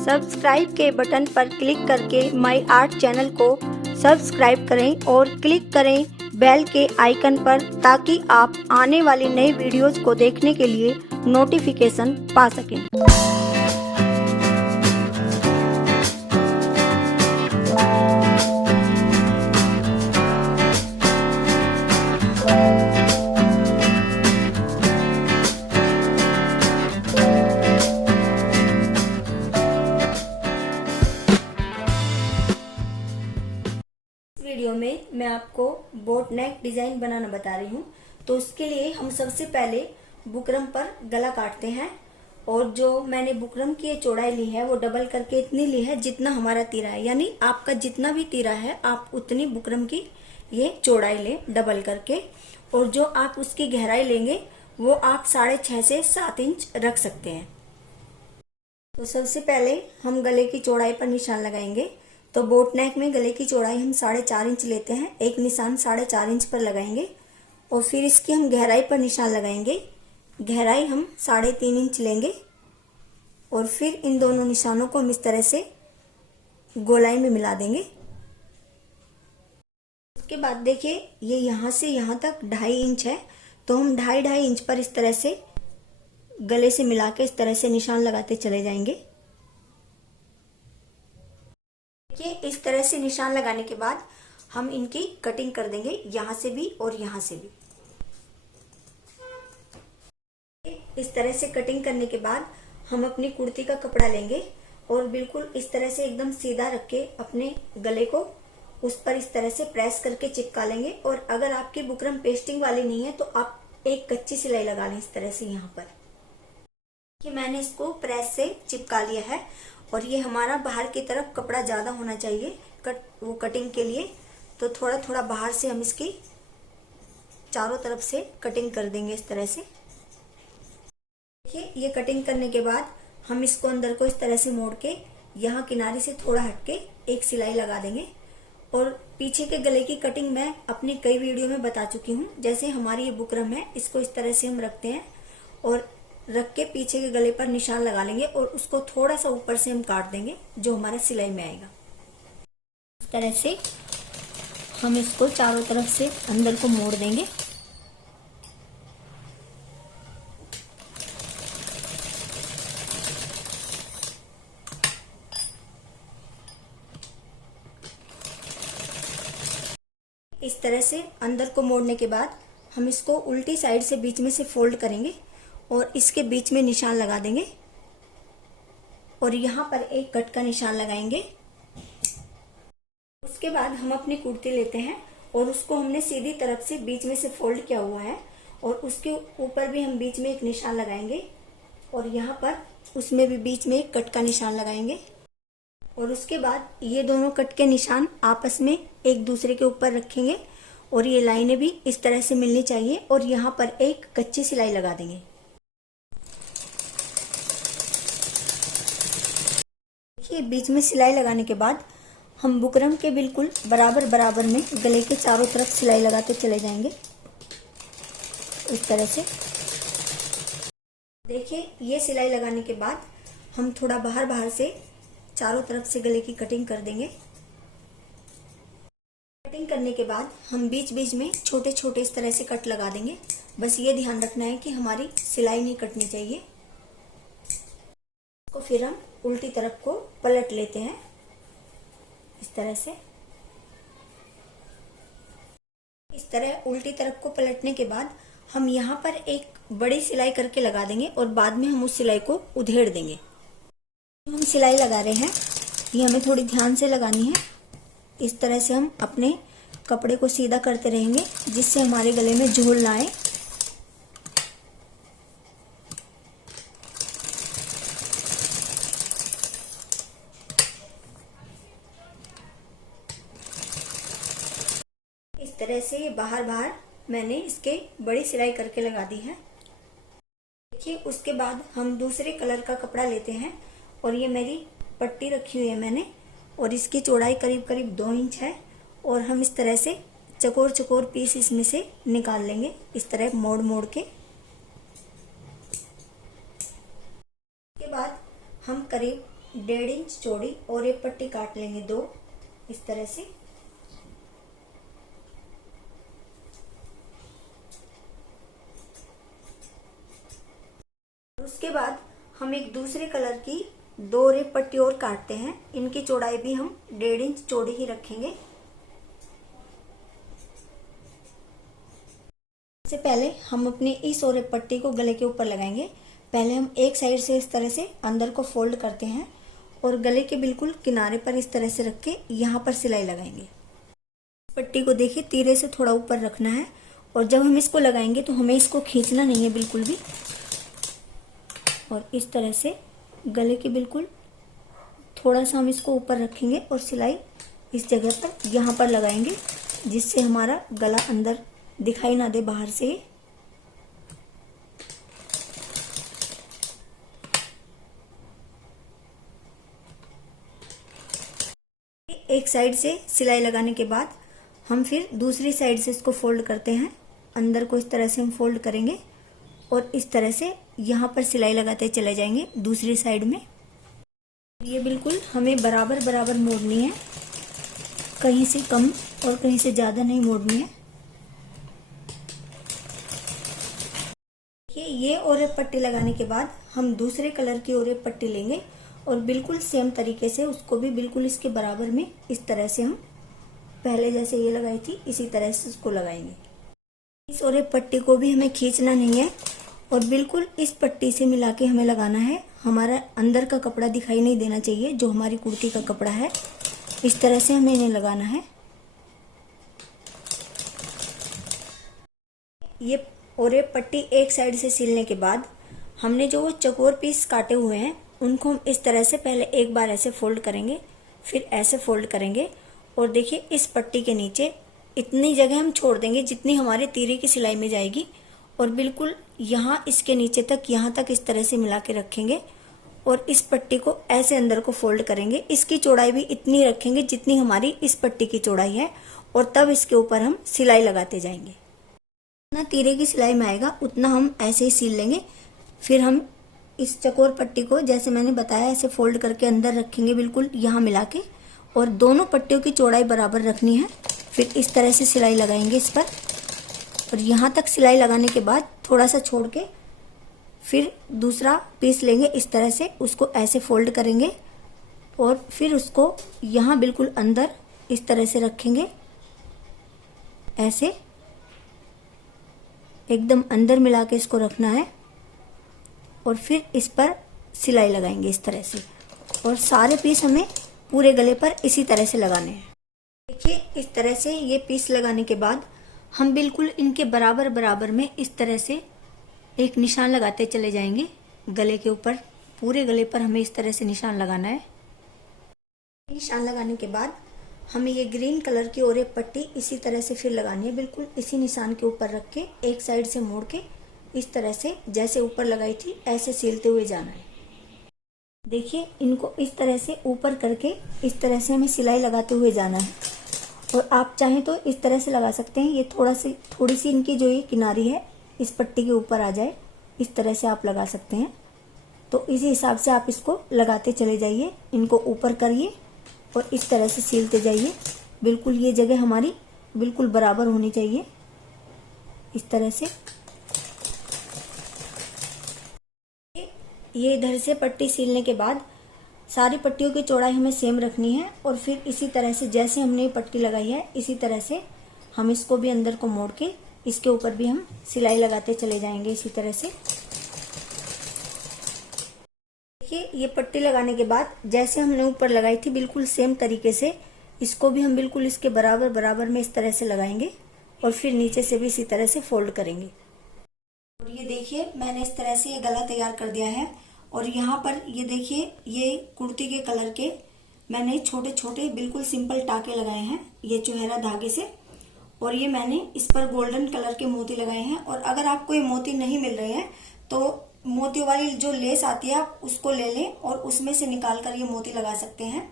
Subscribe के button पर click करके माई आर्ट चैनल को सब्सक्राइब करें और क्लिक करें बेल के आइकन पर, ताकि आप आने वाली नई वीडियोस को देखने के लिए नोटिफिकेशन पा सकें। वीडियो में मैं आपको बोट नेक डिजाइन बनाना बता रही हूँ। तो उसके लिए हम सबसे पहले बुकरम पर गला काटते हैं, और जो मैंने बुकरम की चौड़ाई ली है वो डबल करके इतनी ली है जितना हमारा तीरा है, यानी आपका जितना भी तीरा है आप उतनी बुकरम की ये चौड़ाई लें डबल करके। और जो आप उसकी गहराई लेंगे वो आप 6.5 से 7 इंच रख सकते हैं। तो सबसे पहले हम गले की चौड़ाई पर निशान लगाएंगे। तो बोट नेक में गले की चौड़ाई हम 4.5 इंच लेते हैं, एक निशान 4.5 इंच पर लगाएंगे और फिर इसकी हम गहराई पर निशान लगाएंगे। गहराई हम 3.5 इंच लेंगे और फिर इन दोनों निशानों को हम इस तरह से गोलाई में मिला देंगे। उसके बाद देखिए ये यहाँ से यहाँ तक 2.5 इंच है, तो हम 2.5 इंच पर इस तरह से गले से मिला के इस तरह से निशान लगाते चले जाएंगे। इस तरह से निशान लगाने के बाद हम इनकी कटिंग कर देंगे, यहाँ से भी और यहाँ से भी। इस तरह से कटिंग करने के बाद हम अपनी कुर्ती का कपड़ा लेंगे और बिल्कुल इस तरह से एकदम सीधा रख के अपने गले को उस पर इस तरह से प्रेस करके चिपका लेंगे। और अगर आपकी बुकरम पेस्टिंग वाली नहीं है तो आप एक कच्ची सिलाई लगा लें इस तरह से यहाँ पर। कि मैंने इसको प्रेस से चिपका लिया है और ये हमारा बाहर की तरफ कपड़ा ज्यादा होना चाहिए वो कटिंग के लिए, तो थोड़ा थोड़ा बाहर से हम इसकी चारों तरफ से कटिंग कर देंगे इस तरह से। देखिए ये कटिंग करने के बाद हम इसको अंदर को इस तरह से मोड़ के यहाँ किनारे से थोड़ा हटके एक सिलाई लगा देंगे। और पीछे के गले की कटिंग मैं अपनी कई वीडियो में बता चुकी हूँ। जैसे हमारी ये बुकरम है, इसको इस तरह से हम रखते हैं और रख के पीछे के गले पर निशान लगा लेंगे और उसको थोड़ा सा ऊपर से हम काट देंगे जो हमारा सिलाई में आएगा। इस तरह से हम इसको चारों तरफ से अंदर को मोड़ देंगे। इस तरह से अंदर को मोड़ने के बाद हम इसको उल्टी साइड से बीच में से फोल्ड करेंगे और इसके बीच में निशान लगा देंगे और यहाँ पर एक कट का निशान लगाएंगे। उसके बाद हम अपनी कुर्ती लेते हैं और उसको हमने सीधी तरफ से बीच में से फोल्ड किया हुआ है और उसके ऊपर भी हम बीच में एक निशान लगाएंगे और यहाँ पर उसमें भी बीच में एक कट का निशान लगाएंगे। और उसके बाद ये दोनों कट के निशान आपस में एक दूसरे के ऊपर रखेंगे और ये लाइनें भी इस तरह से मिलनी चाहिए और यहाँ पर एक कच्ची सिलाई लगा देंगे। देखिए बीच में सिलाई लगाने के बाद हम बुकरम के बिल्कुल बराबर बराबर में गले के चारों तरफ सिलाई लगाते चले जाएंगे इस तरह से। देखिए ये सिलाई लगाने के बाद हम थोड़ा बाहर बाहर से चारों तरफ से गले की कटिंग कर देंगे। कटिंग करने के बाद हम बीच बीच में छोटे छोटे इस तरह से कट लगा देंगे। बस ये ध्यान रखना है कि हमारी सिलाई नहीं कटनी चाहिए। तो फिर हम उल्टी तरफ को पलट लेते हैं इस तरह से। इस तरह उल्टी तरफ को पलटने के बाद हम यहाँ पर एक बड़ी सिलाई करके लगा देंगे और बाद में हम उस सिलाई को उधेड़ देंगे। हम सिलाई लगा रहे हैं ये हमें थोड़ी ध्यान से लगानी है। इस तरह से हम अपने कपड़े को सीधा करते रहेंगे जिससे हमारे गले में झोल ना आए। इस तरह से बाहर बाहर मैंने इसके बड़ी सिलाई करके लगा दी है। देखिए उसके बाद हम दूसरे कलर का कपड़ा लेते हैं और ये मेरी पट्टी रखी हुई है मैंने और इसकी चौड़ाई करीब करीब 2 इंच है और हम इस तरह से चकोर चकोर पीस इसमें से निकाल लेंगे इस तरह मोड़ मोड़ के। इसके बाद हम करीब 1.5 इंच चौड़ी और एक पट्टी काट लेंगे 2 इस तरह से। उसके बाद हम एक दूसरे कलर की 2 रेप पट्टी और काटते हैं। इनकी चौड़ाई भी हम 1.5 इंच चौड़ी ही रखेंगे। सबसे पहले हम अपनी इस और पट्टी को गले के ऊपर लगाएंगे। पहले हम एक साइड से इस तरह से अंदर को फोल्ड करते हैं और गले के बिल्कुल किनारे पर इस तरह से रख के यहाँ पर सिलाई लगाएंगे। पट्टी को देखिए तीरे से थोड़ा ऊपर रखना है और जब हम इसको लगाएंगे तो हमें इसको खींचना नहीं है बिल्कुल भी। और इस तरह से गले के बिल्कुल थोड़ा सा हम इसको ऊपर रखेंगे और सिलाई इस जगह पर यहाँ पर लगाएंगे, जिससे हमारा गला अंदर दिखाई ना दे बाहर से। एक साइड से सिलाई लगाने के बाद हम फिर दूसरी साइड से इसको फोल्ड करते हैं। अंदर को इस तरह से हम फोल्ड करेंगे और इस तरह से यहाँ पर सिलाई लगाते चले जाएंगे दूसरी साइड में। ये बिल्कुल हमें बराबर बराबर मोड़नी है, कहीं से कम और कहीं से ज़्यादा नहीं मोड़नी है। ये ओरेप पट्टी लगाने के बाद हम दूसरे कलर की ओरेप पट्टी लेंगे और बिल्कुल सेम तरीके से उसको भी बिल्कुल इसके बराबर में इस तरह से हम पहले जैसे ये लगाई थी इसी तरह से उसको लगाएंगे। इस ओरेप पट्टी को भी हमें खींचना नहीं है और बिल्कुल इस पट्टी से मिला के हमें लगाना है। हमारा अंदर का कपड़ा दिखाई नहीं देना चाहिए, जो हमारी कुर्ती का कपड़ा है। इस तरह से हमें इन्हें लगाना है। ये ओरेप पट्टी एक साइड से सिलने के बाद हमने जो वो चकोर पीस काटे हुए हैं उनको हम इस तरह से पहले एक बार ऐसे फोल्ड करेंगे, फिर ऐसे फोल्ड करेंगे और देखिए इस पट्टी के नीचे इतनी जगह हम छोड़ देंगे जितनी हमारे तीरे की सिलाई में जाएगी और बिल्कुल यहाँ इसके नीचे तक यहाँ तक इस तरह से मिला के रखेंगे और इस पट्टी को ऐसे अंदर को फोल्ड करेंगे। इसकी चौड़ाई भी इतनी रखेंगे जितनी हमारी इस पट्टी की चौड़ाई है और तब इसके ऊपर हम सिलाई लगाते जाएंगे। जितना तीरे की सिलाई में आएगा उतना हम ऐसे ही सिल लेंगे। फिर हम इस चकोर पट्टी को जैसे मैंने बताया ऐसे फोल्ड करके अंदर रखेंगे बिल्कुल यहाँ मिला के और दोनों पट्टियों की चौड़ाई बराबर रखनी है। फिर इस तरह से सिलाई लगाएंगे इस पर और यहाँ तक सिलाई लगाने के बाद थोड़ा सा छोड़ के फिर दूसरा पीस लेंगे इस तरह से, उसको ऐसे फोल्ड करेंगे और फिर उसको यहाँ बिल्कुल अंदर इस तरह से रखेंगे, ऐसे एकदम अंदर मिला के इसको रखना है और फिर इस पर सिलाई लगाएंगे इस तरह से और सारे पीस हमें पूरे गले पर इसी तरह से लगाने हैं। देखिए इस तरह से ये पीस लगाने के बाद हम बिल्कुल इनके बराबर बराबर में इस तरह से एक निशान लगाते चले जाएंगे गले के ऊपर। पूरे गले पर हमें इस तरह से निशान लगाना है। निशान लगाने के बाद हमें ये ग्रीन कलर की ओरेप पट्टी इसी तरह से फिर लगानी है, बिल्कुल इसी निशान के ऊपर रख के एक साइड से मोड़ के इस तरह से जैसे ऊपर लगाई थी ऐसे सिलते हुए जाना है। देखिए इनको इस तरह से ऊपर करके इस तरह से हमें सिलाई लगाते हुए जाना है और आप चाहें तो इस तरह से लगा सकते हैं। ये थोड़ी सी इनकी जो ये किनारी है इस पट्टी के ऊपर आ जाए, इस तरह से आप लगा सकते हैं। तो इसी हिसाब से आप इसको लगाते चले जाइए, इनको ऊपर करिए और इस तरह से सिलते जाइए। बिल्कुल ये जगह हमारी बिल्कुल बराबर होनी चाहिए इस तरह से। ये इधर से पट्टी सिलने के बाद सारी पट्टियों की चौड़ाई हमें सेम रखनी है और फिर इसी तरह से जैसे हमने ये पट्टी लगाई है इसी तरह से हम इसको भी अंदर को मोड़ के इसके ऊपर भी हम सिलाई लगाते चले जाएंगे इसी तरह से। देखिए ये पट्टी लगाने के बाद जैसे हमने ऊपर लगाई थी बिल्कुल सेम तरीके से इसको भी हम बिल्कुल इसके बराबर बराबर में इस तरह से लगाएंगे और फिर नीचे से भी इसी तरह से फोल्ड करेंगे। और ये देखिए मैंने इस तरह से ये गला तैयार कर दिया है और यहाँ पर ये देखिए ये कुर्ती के कलर के मैंने छोटे छोटे बिल्कुल सिंपल टाके लगाए हैं ये चुनहरा धागे से और ये मैंने इस पर गोल्डन कलर के मोती लगाए हैं। और अगर आपको ये मोती नहीं मिल रहे हैं तो मोतियों वाली जो लेस आती है आप उसको ले लें और उसमें से निकाल कर ये मोती लगा सकते हैं।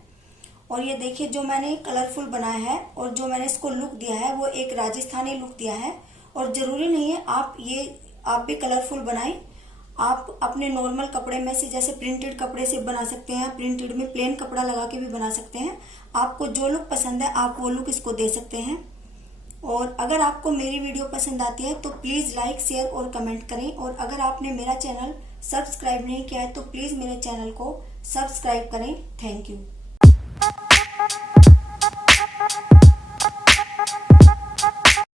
और ये देखिए जो मैंने कलरफुल बनाया है और जो मैंने इसको लुक दिया है वो एक राजस्थानी लुक दिया है और जरूरी नहीं है आप भी कलरफुल बनाएं। आप अपने नॉर्मल कपड़े में से, जैसे प्रिंटेड कपड़े से बना सकते हैं, प्रिंटेड में प्लेन कपड़ा लगा के भी बना सकते हैं। आपको जो लुक पसंद है आप वो लुक इसको दे सकते हैं। और अगर आपको मेरी वीडियो पसंद आती है तो प्लीज़ लाइक, शेयर और कमेंट करें। और अगर आपने मेरा चैनल सब्सक्राइब नहीं किया है तो प्लीज़ मेरे चैनल को सब्सक्राइब करें। Thank you.